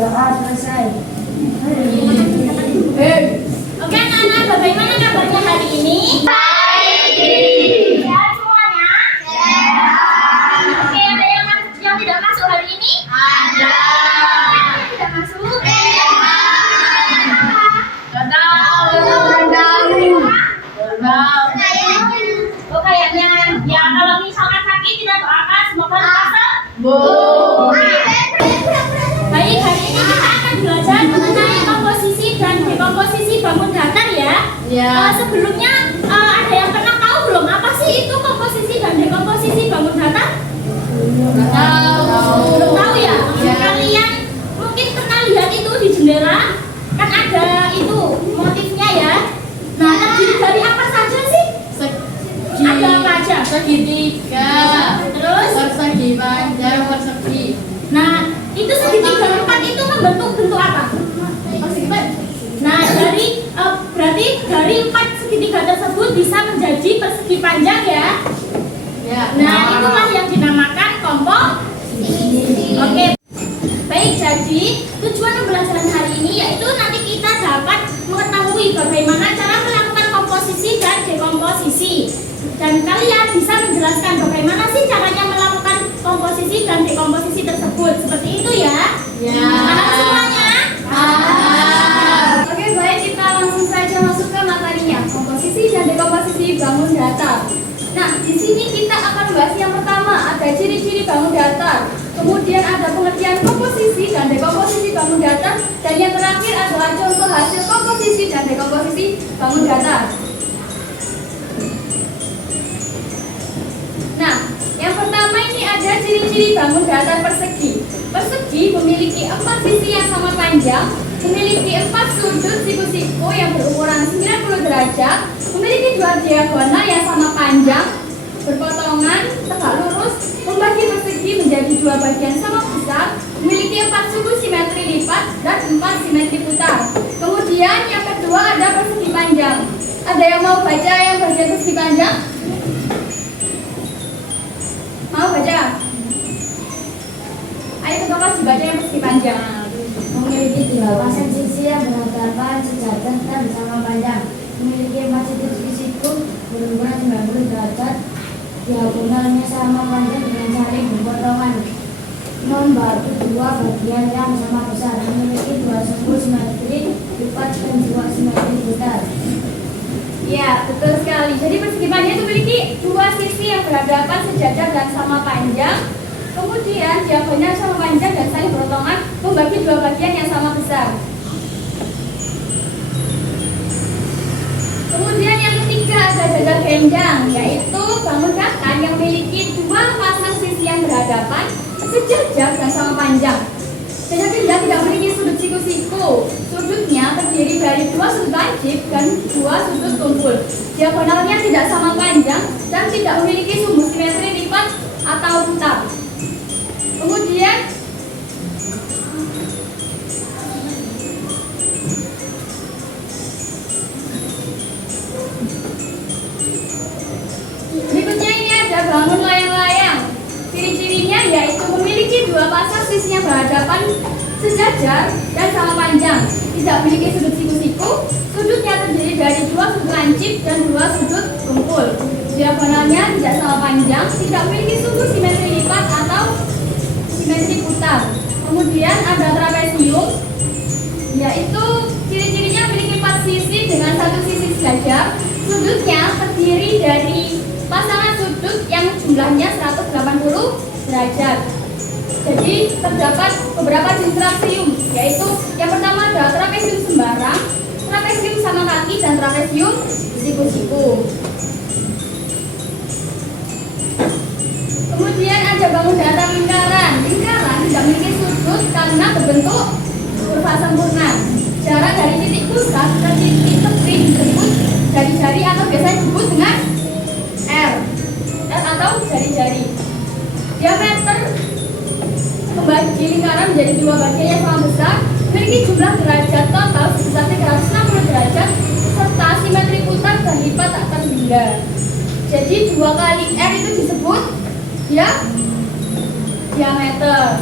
Doa selesai. Oke anak-anak, bagaimana kabarnya hari ini? Baik. Sehat semuanya? Sehat. Oke, ada yang tidak masuk hari ini? Ada. Tidak masuk? Oh kayaknya ya, kalau misalkan sakit kita doakan semoga lekas sembuh. Baik, hari ini kita akan belajar mengenai komposisi dan dekomposisi bangun datar ya. Sebelumnya ada yang pernah tahu belum apa sih itu komposisi dan dekomposisi bangun datar? Belum tahu ya? Kalian mungkin pernah lihat itu di jendela, kan ada itu motifnya ya. Nah, terdiri dari apa saja sih? Ada apa aja? Segitiga, Terus? persegi panjang, persegi. Nah, itu segitiga empat itu membentuk bentuk apa? Nah, berarti dari empat segitiga tersebut bisa menjadi persegi panjang ya. Nah, itulah yang dinamakan komposisi. Oke. Baik, jadi tujuan pembelajaran hari ini yaitu nanti kita dapat mengetahui bagaimana cara melakukan komposisi dan dekomposisi. Dan kalian bisa menjelaskan bagaimana sih caranya melakukan komposisi dan dekomposisi tersebut. Seperti itu ya. Paham semuanya? Oke, baik, kita langsung saja masuk ke materinya. Komposisi dan dekomposisi bangun datar. Nah, di sini kita akan bahas yang pertama, ada ciri-ciri bangun datar. Kemudian ada pengertian komposisi dan dekomposisi bangun datar. Dan yang terakhir adalah contoh hasil komposisi dan dekomposisi bangun datar. Nah, yang pertama ini ada ciri-ciri bangun datar persegi. Persegi memiliki 4 sisi yang sama panjang, memiliki 4 sudut siku-siku yang berukuran 90 derajat, memiliki 2 diagonal yang sama panjang, berpotongan, tegak lurus, membagi persegi menjadi 2 bagian sama besar, memiliki 4 suku simetri lipat dan 4 simetri putar. Kemudian yang kedua ada persegi panjang. Ada yang mau baca yang bagian persegi panjang? Mau baca? Ayo ke kelas dibaca yang persegi panjang. Memiliki 8 sisi yang berhadapan sejajar dan sama panjang. Memiliki 4 titik siku berukuran 90 derajat. Diagonalnya sama panjang dengan saling berpotongan. Membagi 2 bagian yang sama besar. Memiliki 2 suku simetri lipat dan 2 simetri putar. Ya, betul sekali. Jadi persegi panjang itu memiliki 2 sisi yang berhadapan sejajar dan sama panjang. Kemudian diagonal sama panjang dan saling berpotongan, membagi 2 bagian yang sama besar. Kemudian yang ketiga ada jajar genjang, yaitu bangun datar yang memiliki 2 pasang sisi yang berhadapan, sejajar dan sama panjang. Jajar genjang tidak memiliki sudut siku-siku. Sudutnya terdiri dari 2 sudut lancip dan 2 sudut tumpul. Diagonalnya tidak sama panjang dan tidak memiliki sumbu simetri lipat atau putar. Kemudian berikutnya ini ada bangun layang-layang. Ciri-cirinya yaitu memiliki 2 pasang sisi yang berhadapan sejajar dan sama panjang, tidak memiliki sudut siku-siku. Sudutnya terdiri dari 2 sudut lancip dan 2 sudut tumpul. Diagonalnya tidak sama panjang, tidak memiliki sumbu simetri lipat atau simetri putar. Kemudian ada trapesium, yaitu ciri-cirinya memiliki 4 sisi dengan 1 sisi sejajar. Sudutnya terdiri dari pasangan sudut yang jumlahnya 180 derajat. Jadi terdapat beberapa jenis trapesium, yaitu yang pertama ada trapesium sembarang, trapesium sama kaki, dan trapesium siku-siku. Kemudian ada bangun datar lingkaran. Lingkaran tidak memiliki sudut karena berbentuk kurva sempurna. Jarak dari titik pusat ke titik tepi disebut jari-jari atau biasanya disebut dengan R atau jari-jari. Diameter membagi lingkaran menjadi 2 bagian yang sama besar, memiliki jumlah derajat total sebesar 360 derajat serta simetri putar dan lipat tak terhingga. Jadi 2 kali R itu disebut diameter.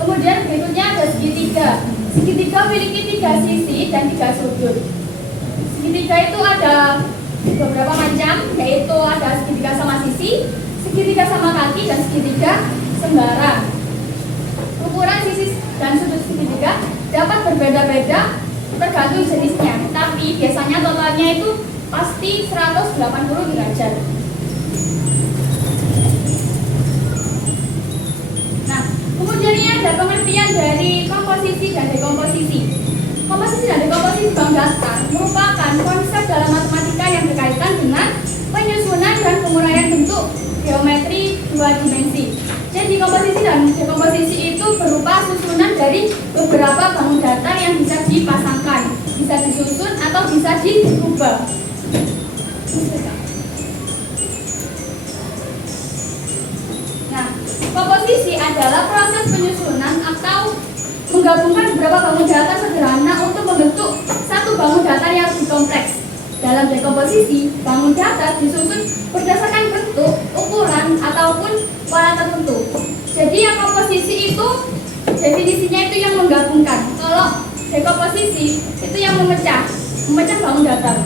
Kemudian berikutnya ada segitiga. Segitiga memiliki 3 sisi dan 3 sudut. Segitiga itu ada beberapa macam, yaitu ada segitiga sama sisi, segitiga sama kaki, dan segitiga sembarang. Ukuran sisi dan sudut segitiga dapat berbeda-beda tergantung jenisnya, tapi biasanya totalnya itu pasti 180 derajat. Nah, kemudian ini ada pengertian dari komposisi dan dekomposisi. Komposisi dan dekomposisi bangun datar merupakan konsep dalam matematika yang berkaitan dengan penyusunan dan penguraian bentuk geometri 2 dimensi. Jadi komposisi dan dekomposisi itu berupa susunan dari beberapa bangun datar yang bisa dipasangkan, bisa disusun atau bisa dirubah. Nah, komposisi adalah proses penyusunan atau menggabungkan beberapa bangun datar sederhana untuk membentuk satu bangun datar yang lebih kompleks. Dalam dekomposisi, bangun datar disusun berdasarkan bentuk, ukuran, ataupun warna tertentu. Jadi yang komposisi itu definisinya itu yang menggabungkan. Kalau dekomposisi itu yang memecah bangun datar.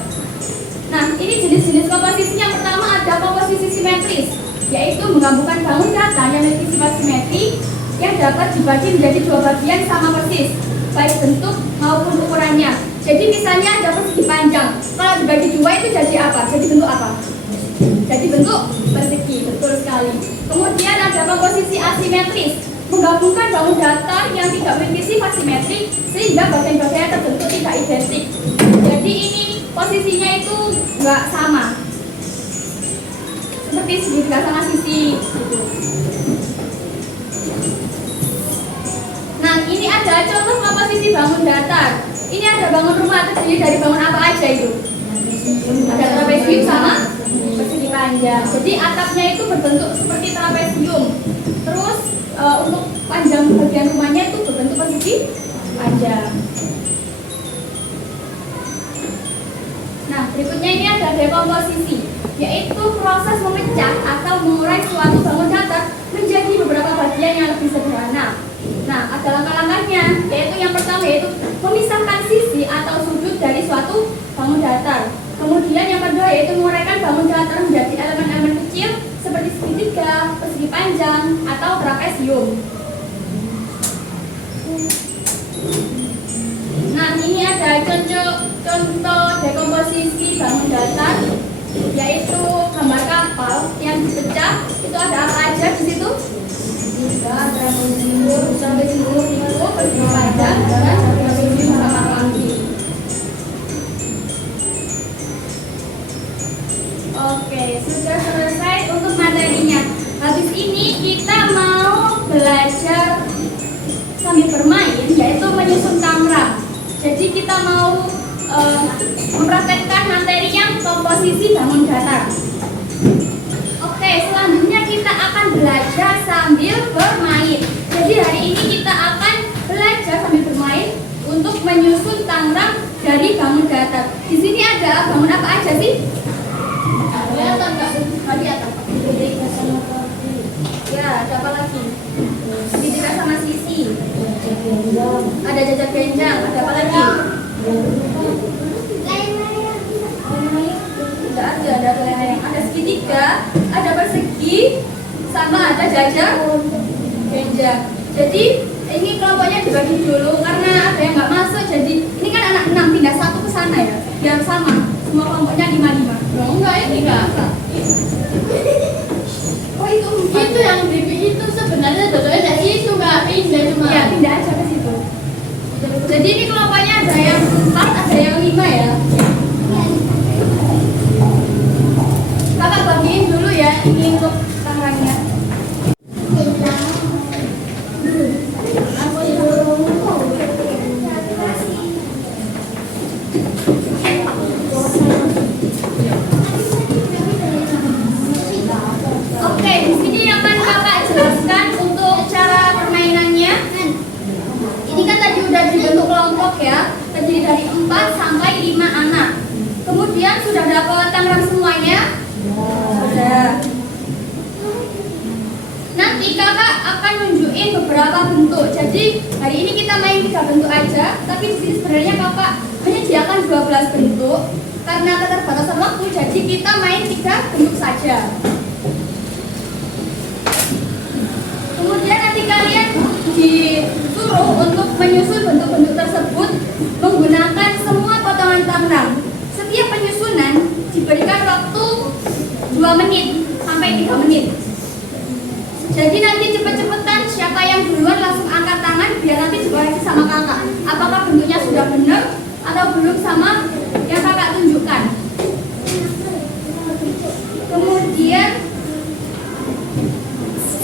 Nah, ini jenis-jenis komposisi. Yang pertama ada komposisi simetris, yaitu menggabungkan bangun datar yang memiliki sifat simetri yang dapat dibagi menjadi 2 bagian sama persis, baik bentuk maupun ukurannya. Jadi misalnya ada persegi panjang, kalau dibagi 2 itu jadi apa? Jadi bentuk apa? Jadi bentuk persegi, betul sekali. Kemudian ada komposisi asimetris, menggabungkan bangun datar yang tidak memiliki sifat simetri sehingga bagian-bagiannya terbentuk tidak identik. Jadi ini posisinya itu nggak sama, seperti segitiga sama sisi. Nah, ini ada contoh komposisi bangun datar. Ini ada bangun rumah terdiri dari bangun apa aja itu? Ada trapesium sama persegi panjang. Jadi atapnya itu berbentuk seperti trapesium. Terus untuk panjang bagian rumahnya itu berbentuk persegi panjang. Nah, berikutnya ini ada dekomposisi, yaitu proses memecah atau mengurai suatu bangun datar menjadi beberapa bagian yang lebih sederhana. Nah, ada langkah-langkahnya, yaitu yang pertama yaitu memisahkan sisi atau sudut dari suatu bangun datar. Kemudian yang kedua yaitu menguraikan bangun datar menjadi elemen-elemen kecil seperti segitiga, persegi panjang, atau trapesium. Nah, ini ada contoh dekomposisi bangun datar, yaitu gambar kapal yang dipecah. Itu ada apa aja di situ? Sampai seluruh itu persegi panjang dan trapesium sama kaki. Oke, sudah selesai untuk materinya. Habis ini kita mau belajar sambil bermain, yaitu menyusun tangram. Jadi kita mau mempraktekkan materi yang komposisi bangun datar. Oke, selanjutnya kita akan belajar sambil bermain. Jadi hari ini kita akan belajar sambil bermain untuk menyusun tangram dari bangun datar. Di sini ada bangun apa aja sih? Kelihatan nggak? Tadi ada segitiga sama kaki. Ya, ada apa lagi? Segitiga sama sisi. Ada jajak benjang. Ada apa lagi? Tidak ada layang. Ada segitiga, ada persegi, sama ada jajak benjang. Jadi ini kelompoknya dibagi dulu karena ada yang nggak masuk. Jadi ini kan anak 6 pindah 1 ke sana ya, biar sama. Semua kelompoknya 5-5. Oh, enggak, ini enggak. Oh itu Yang itu sebenarnya jodohnya dari itu enggak pindah cuma. ya, pindah aja ke situ. Jadi ini kelompoknya ada yang 4, ada yang 5 ya. Kakak bagiin dulu ya ini untuk tangannya. Oke, di sini akan kakak jelaskan untuk cara permainannya. Ini kan tadi udah dibentuk kelompok ya, terdiri dari 4 sampai 5 anak. Kemudian sudah dapat tangram semuanya? Sudah. Nanti kakak akan nunjukin beberapa bentuk. Jadi hari ini kita main 3 bentuk aja, tapi di sini sebenarnya kakak menyediakan 12 bentuk. Karena keterbatasan waktu, jadi kita main 3 bentuk saja. Kemudian nanti kalian disuruh untuk menyusun bentuk-bentuk tersebut menggunakan semua potongan tangram. Setiap penyusunan diberikan waktu 2 menit sampai 3 menit. Jadi nanti cepet-cepetan, siapa yang duluan langsung angkat tangan biar nanti dikoreksi sama kakak. Apakah bentuknya sudah benar atau belum sama yang kakak tunjukkan. Kemudian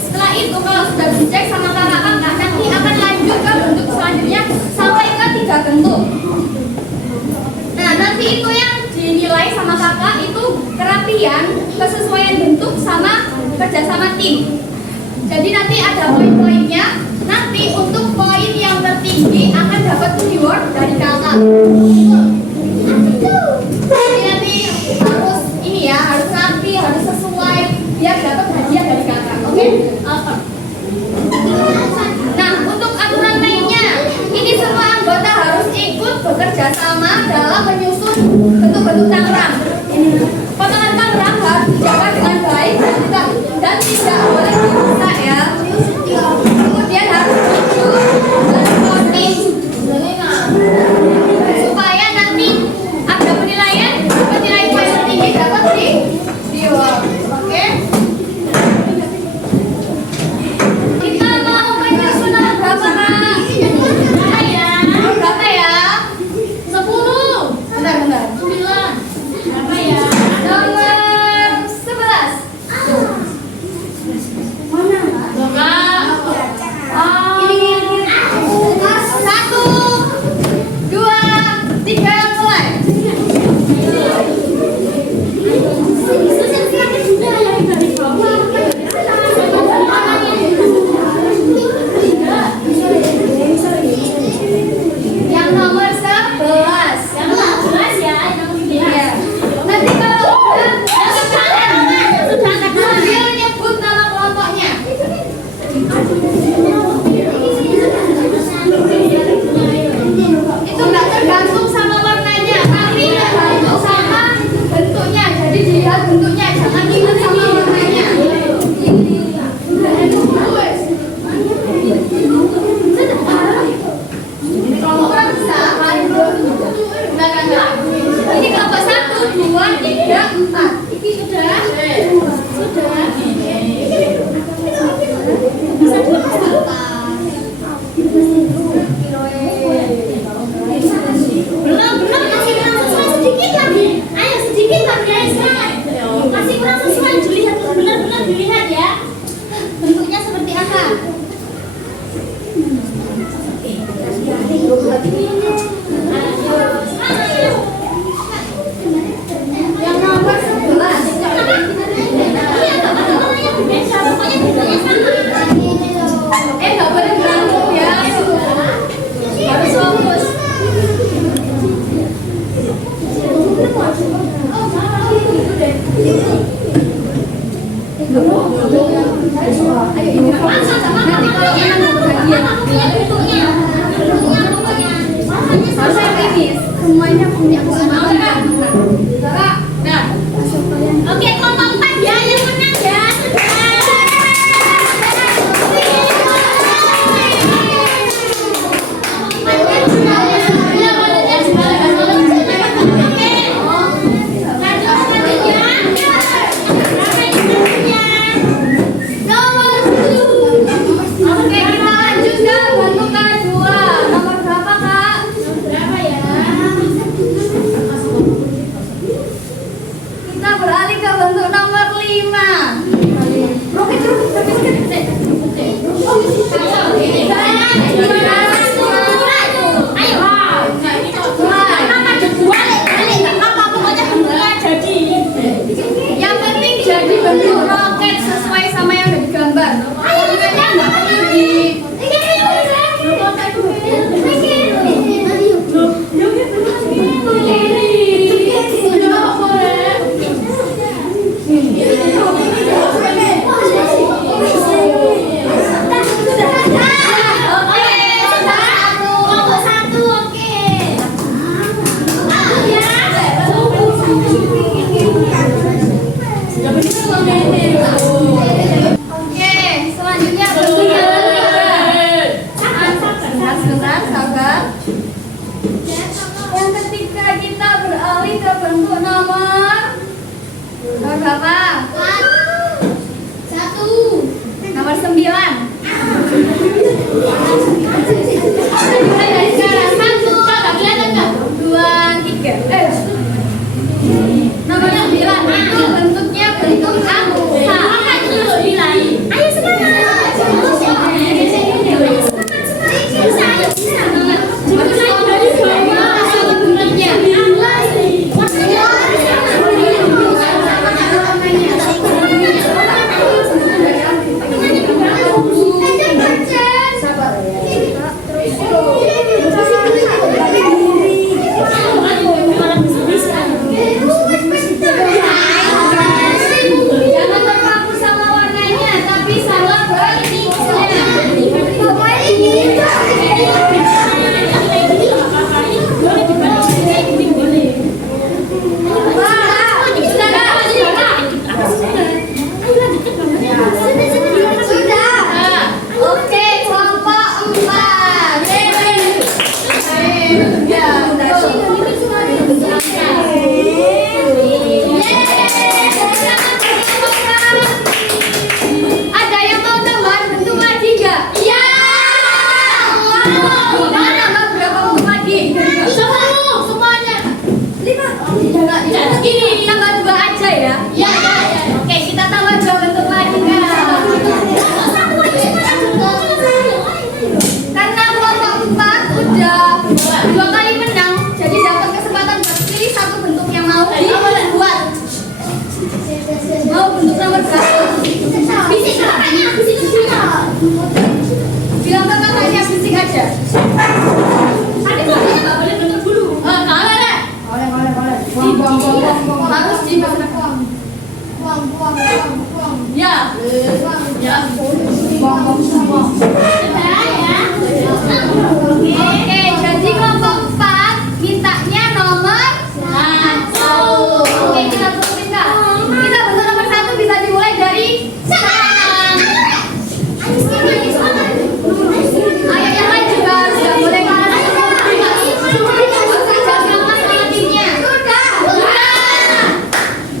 setelah itu kalau sudah dicek sama kakak-kakak, nanti akan lanjut ke bentuk selanjutnya sampai ke 3 bentuk. Nah, nanti itu yang dinilai sama kakak itu kerapian, kesesuaian bentuk sama kerjasama tim. Jadi nanti ada poin-poinnya. Nanti untuk poin yang tertinggi akan dapat reward dari kakak. Jadi nanti harus ini ya, harus rapi, harus sesuai biar dapat hadiah dari kakak. Oke? Nah, untuk aturan mainnya, ini semua anggota harus ikut bekerja sama dalam menyusun bentuk-bentuk tangram. Potongan tangram harus dijaga dengan baik dan tidak boleh dirusak ya. Kemudian harus jujur dan sportif supaya nanti ada penilaian poin tertinggi dapat di reward. Oke? Kita mau penyusunan berapa kak? Berapa ya? 10. Bentar. 9. Berapa ya? Nomor 11. Mana kak? 1, 2, 3 mulai. Yang nomor 11. Yang 11 ya, Iya. Nanti kalau sudah sambil nyebut nama kelompoknya. Itu nggak tergantung sama warnanya, tapi tergantung sama bentuknya. Jadi dilihat bentuknya, jangan ingat sama warnanya. Kelompok bisa, enggak. Ini kelompok 1, 2, 3, 4. Ini sudah. belum masih kurang sesuai sedikit lagi. Ayo sedikit lagi, ayo semangat. Masih kurang sesuai, dilihat benar-benar dilihat ya. Bentuknya seperti apa? Yang nomor 11. Nggak boleh berantem ya. Harus fokus. Ayo ini nanti kalau menang dapat hadiah. Harusnya finish. Semuanya punya kesempatan. Nah, Oke, kelompok 4 ya yang menang ya. oke kita lanjut ke bentuk kedua. Nomor berapa kak? Berapa ya? Kita beralih ke bentuk nomor 5. Roket. Yang penting jadi bentuk roket sesuai sama yang udah digambar. Roketnya nggak perlu di Kita 9. Mulai dari sekarang. 1, Nggak kelihatan nggak? 2, 3. Nomor 9 itu bentuknya bentuk angsa. Apa itu loh bilang? Ayo semangat. Bisa, ayo bisa. Dimulai dari bawah sama benarnya. Sabar ya. Jangan terpaku sama warnanya, tapi salah bentuknya. Oke, kelompok 4. Ada yang mau tambahan bentuk lagi nggak? Iya. Mau nambah berapa bentuk lagi? Semuanya. 5. Ini tambah 2 aja ya. Ya. Oke, kita tambah 2 bentuk lagi kan. Karena kelompok 4 udah 2 kali menang, jadi dapat kesempatan buat pilih 1 bentuk yang mau dibuat. Mau bentuk nomor berapa? Bisik kakaknya, bisik kakaknya. Bilang ke kakaknya bisik aja. Tapi kakaknya nggak boleh bentuk dulu. Kalah deh. Harus dibuang. Ya. Ya. Oke, jadi kelompok 4 mintanya nomor 1. Oke, kita tuturin Kak. Kita bentuk nomor 1 bisa dimulai dari sekarang. Ayo yang lain juga harus nggak boleh kalah. Jaga mas timnya.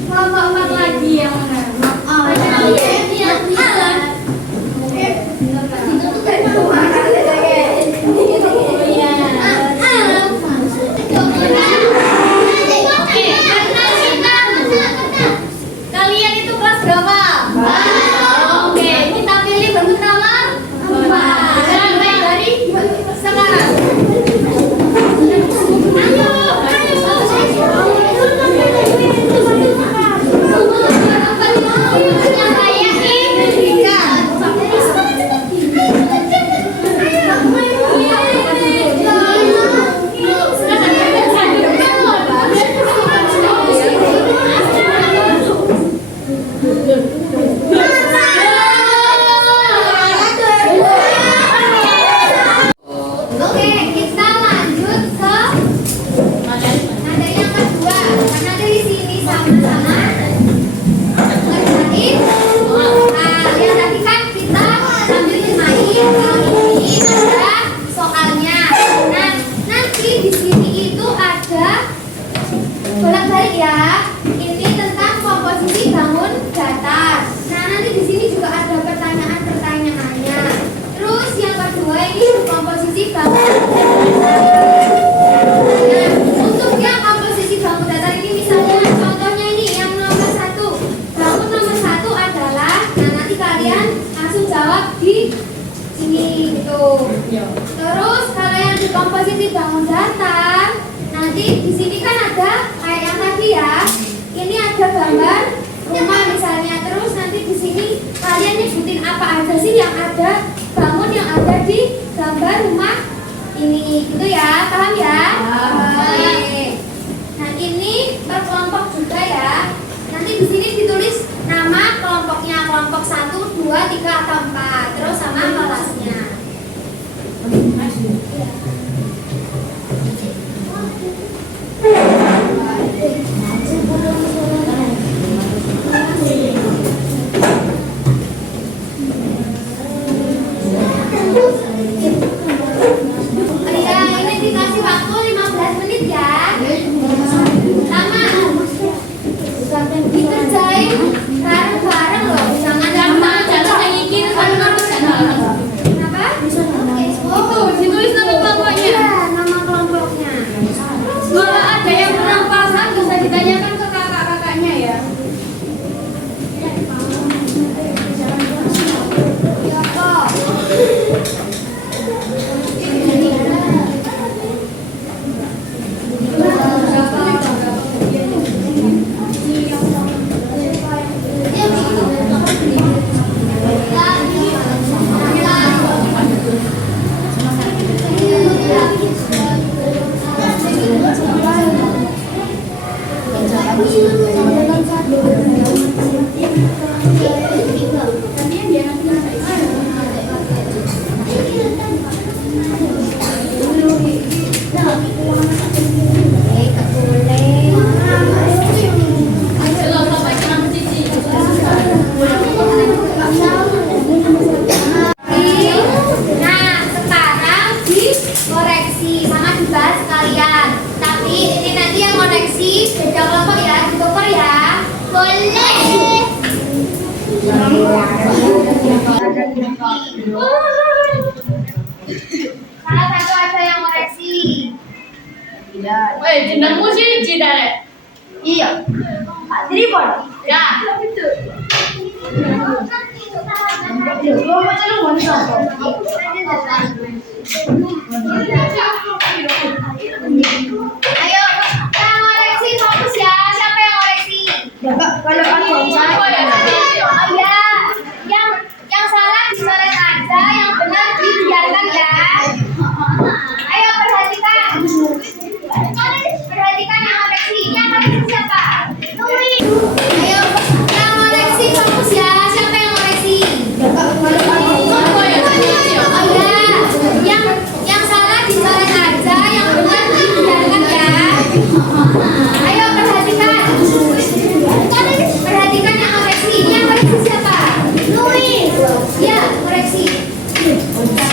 Kelompok 4 lagi yang menang. Kalian itu kelas berapa? Oke, kita pilih bentuk nomor 4. Mulai dari sekarang. Yang layak diberikan. Oke, kita lanjut ke nada yang kedua. Karena dari sini sama-sama ngerjain. Nah, yang tadi kan kita sambil bermain. Kalau ini ada soalnya. Nah, nanti di sini itu ada bolak-balik ya. Ini tentang komposisi bangun datar. Nah, nanti di sini juga ada pertanyaan-pertanyaannya. Terus yang kedua ini komposisi bangun. Nah, untuk yang komposisi bangun datar ini misalnya contohnya ini yang nomor 1. Bangun nomor 1 adalah, nah nanti kalian langsung jawab di sini gitu. Terus kalau yang di komposisi bangun datar, nanti di sini kan ada kayak yang tadi ya. Ini ada gambar rumah misalnya. Terus nanti di sini kalian nyebutin apa aja sih yang ada bangun yang ada di gambar rumah ini. Gitu ya, paham ya? Oke. Nah ini per kelompok juga ya. Nanti di sini ditulis nama kelompoknya, kelompok 1, 2, 3 atau 4. Terus sama kelasnya. Ini dikasih waktu 15 menit ya. Lama. Dikerjain bareng-bareng loh. Jangan lama, jangan kayak gini. Salah satu ada yang koreksi. Weh, jenengmu sih Cita. Iya. Pak Tribon. Ya. Ayo, yang koreksi fokus ya. Siapa yang koreksi? Kalau aku Siapa ya? Oh ya, yang salah dicoret aja, yang benar dibiarkan ya. Ayo perhatikan. Perhatikan yang koreksi. Yang koreksi siapa? Nuri. Ayo, yang koreksi fokus ya. Siapa yang koreksi? Siapa ya? Oh ya, yang salah dicoret aja, yang benar dibiarkan ya. Ayo perhatikan. Perhatikan yang koreksi. Yang koreksi siapa? Nuri. Ya, koreksi.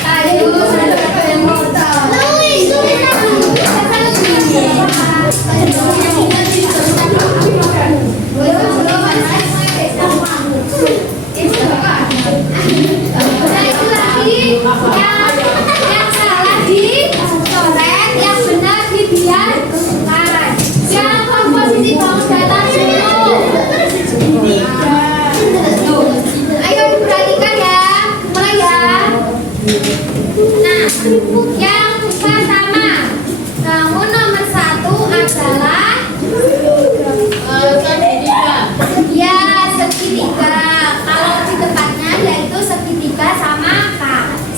Ayo, siapa yang mau tahu? Nuri, yang salah dicoret, yang benar dibiarkan. Yang komposisi bangun datang dulu. Ayo diperhatikan ya, mulai ya. Nah, yang pertama, bangun nomor 1 adalah ya segitiga. Kalau lebih tepatnya yaitu segitiga sama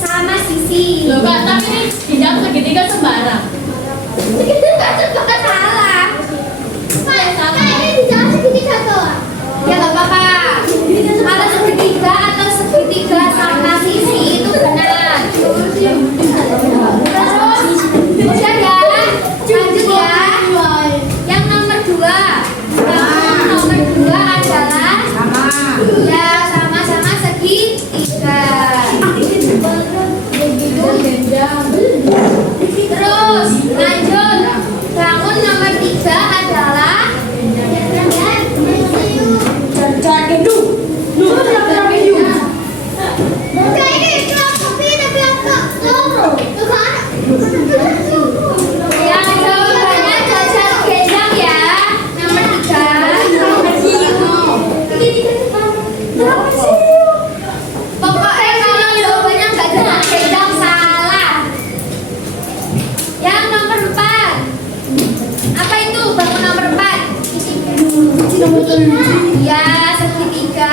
sama sisi. Loh Kak, tapi ini bidang segitiga sembarang. Segitiga juga salah. Ini bicara segitiga doang. Ya nggak apa-apa. Kalau segitiga atau segitiga sama sisi itu benar. Terus udah ya, lanjut ya. Yang nomor 2, nomor 2 adalah ya sama-sama segitiga. Terus lanjut, bangun nomor 3 adalah yang jawabannya jajar gendang ya. Nomor 3. Pokoknya kalau jawabannya nggak jajar gendang salah. Yang nomor 4. Apa itu bangun nomor 4? Ya, segitiga.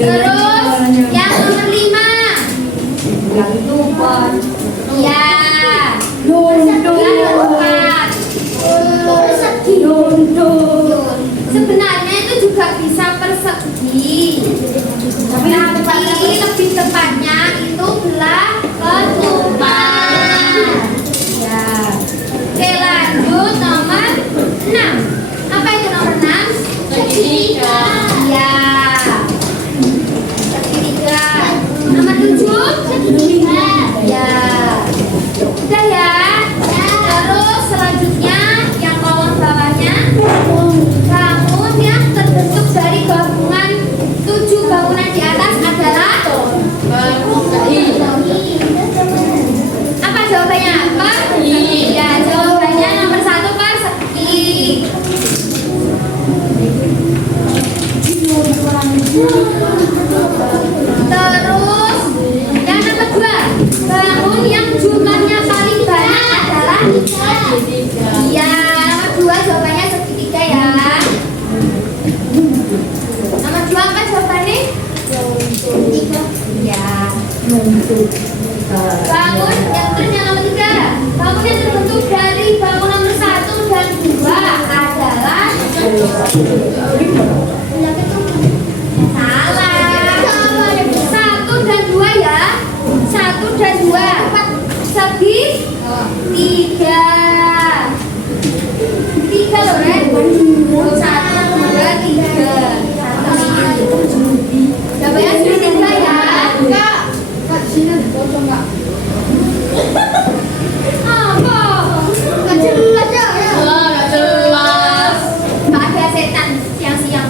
Terus yang nomor 5. Ya. Yang keempat. Sebenarnya itu juga bisa persegi. Tapi lebih tepatnya itu belah ketupat. Ya. Oke, lanjut nomor 6. Apa itu nomor 6? Segitiga. Ya. Segitiga. Nomor 7? Ya. Udah ya. Terus selanjutnya yang kolom bawahnya bangun yang terbentuk dari gabungan 7 bangunan di atas adalah apa jawabannya? Persegi. Ya, jawabannya nomor 1 persegi. Terus yang nomor 2, bangun yang jumlahnya paling banyak adalah 3. Iya, nomor 2 jawabannya segitiga ya. Nomor 2 apa jawabannya? Ya. Bangun yang nomor 3. Bangun yang terbentuk dari bangun nomor 1 dan 2 adalah salah. 1 dan 2 ya. 1 dan 2. Segitiga. 3 loh, Ren. 1, 2, 3. Jawabannya segitiga ya. Kak, sini dipotong Kak. Apa? Gak jelas ya. Gak jelas. Gak ada setan siang-siang.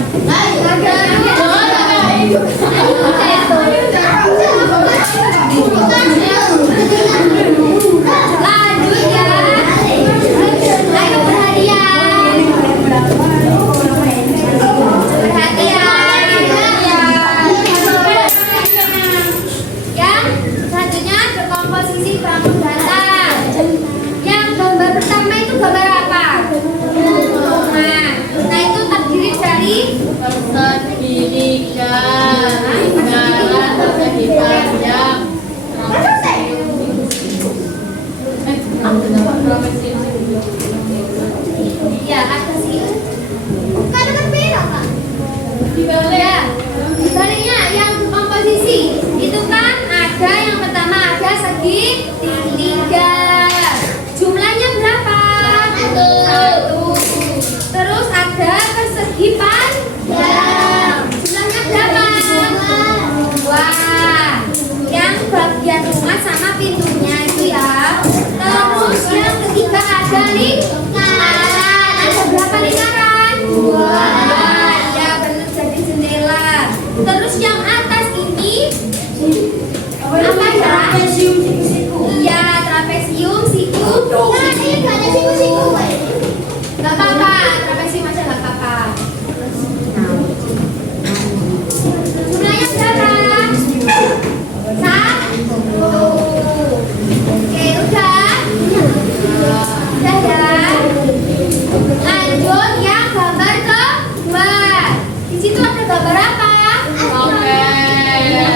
Ya, ada sih. Kan ada beda, Kak. Dibalik. Ya, sebaliknya yang komposisi itu kan ada yang pertama ada segi 3. Jumlahnya berapa? 1. Terus ada persegi panjang. Jumlahnya berapa? 2. Yang bagian rumah sama pintunya itu ya. Terus yang ketiga ada lingkaran. Ada berapa lingkaran? 2. Ya benar, jadi jendela. Terus yang atas ini apa ya? Trapesium siku-siku. Iya, trapesium, siku. Nah, ini gak ada siku-siku. Gak apa-apa, trapesium aja gak apa-apa. Jumlahnya berapa? 1. Oke, udah. Udah ya. Lanjut yang gambar kedua. Di situ ada gambar apa? Oke.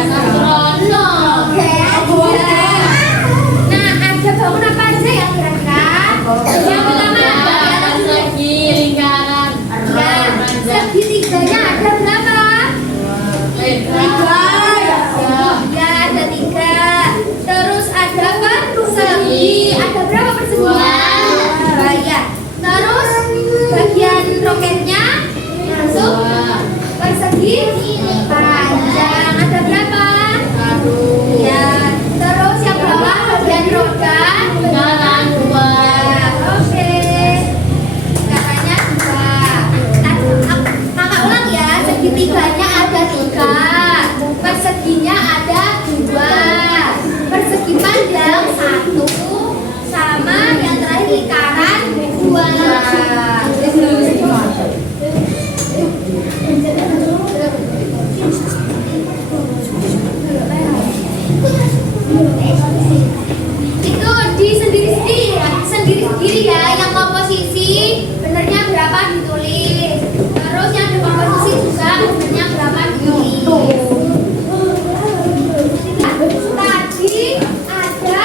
Sembrono. Oke, ada. Nah, ada bangun apa aja ya kira-kira? Yang pertama Persegi, lingkaran. ya, segitiganya ada berapa? 3. Ya, ada 3. Terus ada persegi. Ada berapa perseginya? 2 ya. Terus bagian roketnya masuk persegi panjang. Ada berapa? 1. Ya. Terus yang bawah bagian roda Lingkaran 2. Oke. Katanya 2. Kakak ulang ya. Segitiganya ada 3. Perseginya ada 2. Persegi panjang 1. Sama yang terakhir lingkaran 2. Itu di sendiri-sendiri ya, yang komposisi benernya berapa ditulis. Terus yang di komposisi juga benernya berapa ditulis. Tadi ada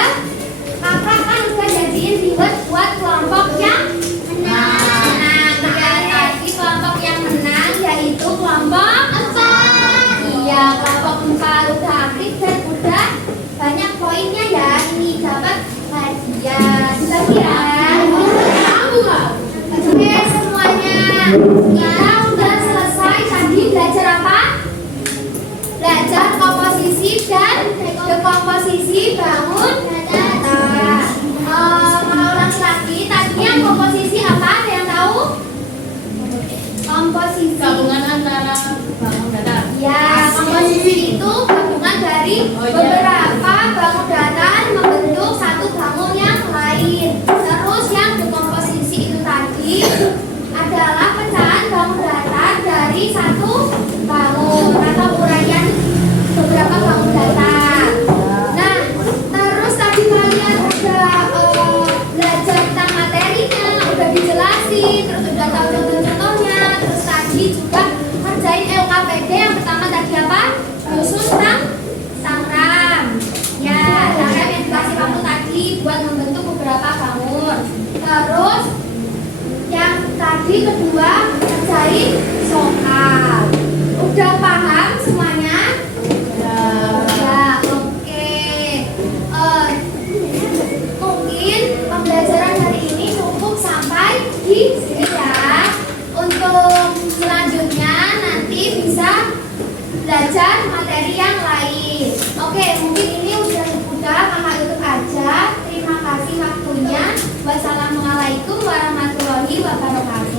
kakak kan udah jadiin buat kelompok yang menang. Nah, tadi kelompok yang menang yaitu kelompok 4. Iya, kelompok 4 udah aktif dan udah banyak poinnya ya. Ini dapat hadiah. Lagi ya. Oke semuanya. Kita udah selesai tadi belajar apa? Belajar komposisi dan dekomposisi bangun data. Mau ulang lagi. Tadinya komposisi apa? Ada yang tahu? Komposisi. Gabungan antara bangun data. Ya, komposisi itu gabungan dari beberapa bangun datar membentuk satu bangun yang lain. Terus yang dekomposisi itu tadi adalah pecahan bangun datar dari satu bangun atau uraian beberapa bangun datar. Nah, terus tadi kalian udah belajar tentang materinya, udah dijelasin, terus udah tahu contoh-contohnya. Terus tadi juga kerjain LKPD yang pertama tadi apa? Nyusun tangram. Ya, tangram yang dikasih kamu tadi buat membentuk beberapa bangun. Terus yang tadi kedua kerjain soal. Udah paham semuanya? Ya, oke. Mungkin pembelajaran hari ini cukup sampai di sini ya. Untuk selanjutnya nanti bisa belajar materi yang lain. Oke, mungkin ini udah kakak tutup aja. Terima kasih waktunya. Wassalamualaikum warahmatullahi wabarakatuh.